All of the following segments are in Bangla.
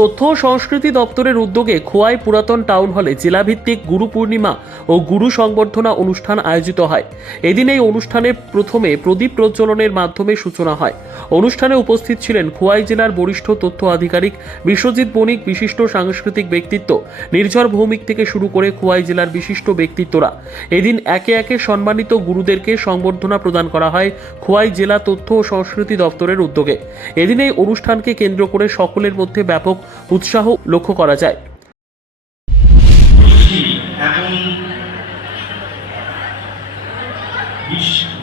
তথ্য সংস্কৃতি দপ্তরের উদ্যোগে খোয়াই পুরাতন টাউন হলে জেলাভিত্তিক গুরু পূর্ণিমা ও গুরু সংবর্ধনা অনুষ্ঠান আয়োজিত হয়। এদিন এই অনুষ্ঠানে প্রথমে প্রদীপ প্রজ্বলনের মাধ্যমে সূচনা হয়। অনুষ্ঠানে উপস্থিত ছিলেন খোয়াই জেলার বরিষ্ঠ তথ্য আধিকারিক বিশ্বজিৎ বণিক, বিশিষ্ট সাংস্কৃতিক ব্যক্তিত্ব, নির্ঝর ভৌমিক থেকে শুরু করে খোয়াই জেলার বিশিষ্ট ব্যক্তিত্বরা। এদিন একে একে সম্মানিত গুরুদেরকে সংবর্ধনা প্রদান করা হয় খোয়াই জেলা তথ্য ও সংস্কৃতি দপ্তরের উদ্যোগে। এদিন এই অনুষ্ঠানকে কেন্দ্র করে সকলের মধ্যে ব্যাপক উৎসাহ লক্ষ্য করা যায়।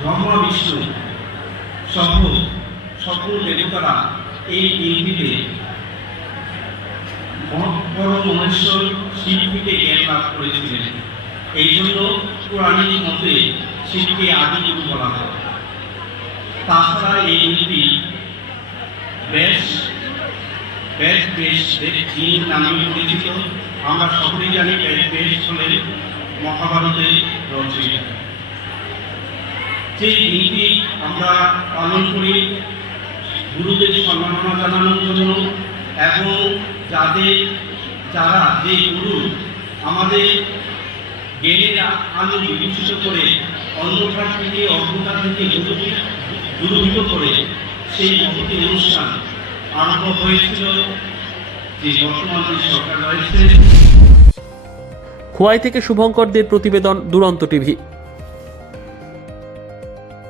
ব্রহ্মা বিষ্ণু সকল দেবতারা এই দিনটিতে বড় মহেশ্বর শিব থেকে জ্ঞান লাভ করেছিলেন। এই জন্য পুরাণিক মতে শিবকে আদি গুরু বলা হয়। তাছাড়া এই দিনটি বেশ বেশ বেশ দিন নামে পরিচিত আমরা সকলেই জানি বেশ বেশ হলেন মহাভারতের রচয়িতা। সেই দিনটি আমরা পালন করি গুরুদের সম্মাননা জানানোর জন্য এবং যাদের যারা যে গুরু আমাদের জ্ঞানের আলো বিকশিত করে অন্ধকার থেকে অন্ধকার থেকে দূরীভূত দূরীভূত করে সেই মহতি অনুষ্ঠান আরম্ভ হয়েছিল যে বর্তমান যে সরকার রয়েছে। খোয়াই থেকে শুভঙ্করদের প্রতিবেদন দুরন্ত টিভি।